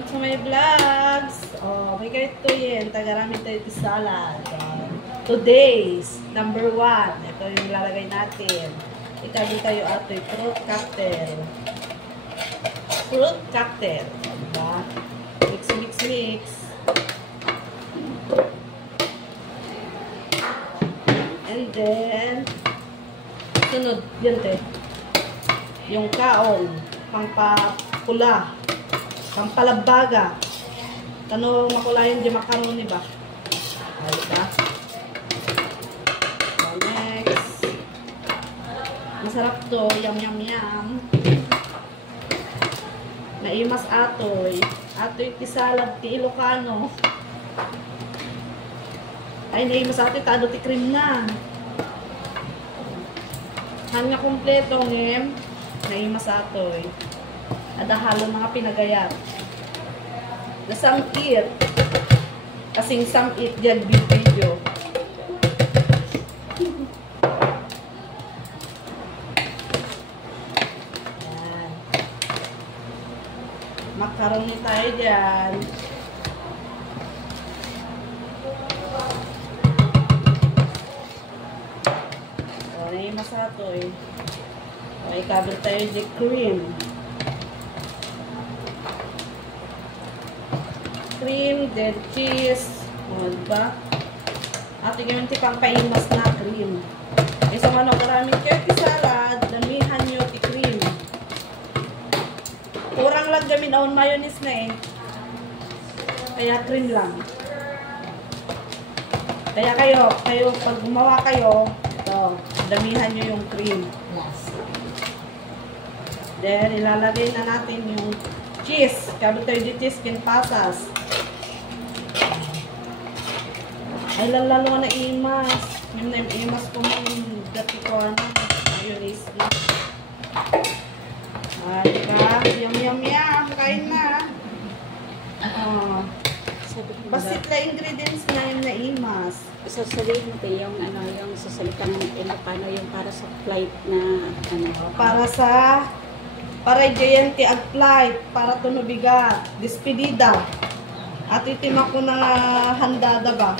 welcome to my vlogs. Oh, may ganito yun. Tagarami tayo ito salad. Today's number 1. Ito yung nilalagay natin. Itabi tayo ato yung fruit cocktail. Fruit cocktail. Diba? Mix, mix, mix. And then, sunod, yun te. Yung kaon. Pampapula. Pampalabaga. Tanong makulayan di macaroni ba? Ayos ba? So, next. Masarap to. Yum, yum, yum. Naimas atoy. Atoy ti salad ti Ilocano. Ay, naimas atoy. Tado ti cream na. Han nga kompleto ngem. Naimas atoy. Ada halo mga pinagayat. Nasamkit. Kasing samkit dyan video. Yan. Macaroni tayo dyan. O, naimas atoy. O, ikabit tayo di cream. Cream, then cheese. O, diba? At yung tipang paimas na cream. Isang ano, maraming turkey salad, damihan nyo ti cream. Kurang lang gamin aon mayonnaise na eh. Kaya cream lang. Kaya kayo, pag gumawa kayo, ito, damihan nyo yung cream. Then, ilalagay na natin yung cheese. Kabit tayo di cheese, kinpasas. Ay, lalo na imas. Yung imas ko mong dati ko, ano, mayonnaise na. Ah, diba? Yum, yum, yum. Kain na. Basit na ingredients na yung naimas. Sasabihin mo tayo yung, ano, yung sasalitang Ilocano, yung para sa flight na, ano. Para diyan ti ag-flight, para tunubiga, despedida. At itima ko na handada ba.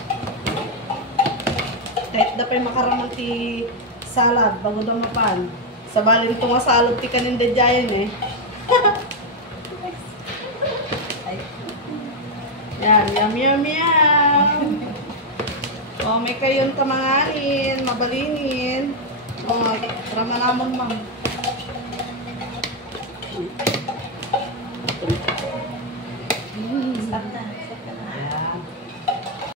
Kahit na pa'y makaraman ti salad, bago daw mapan. Sa balin ito nga salad ti kaninda dyan eh. Yan, yum, yum, yum. O, may kayon tamanganin, mabalinin. O, rama namon, ma'am.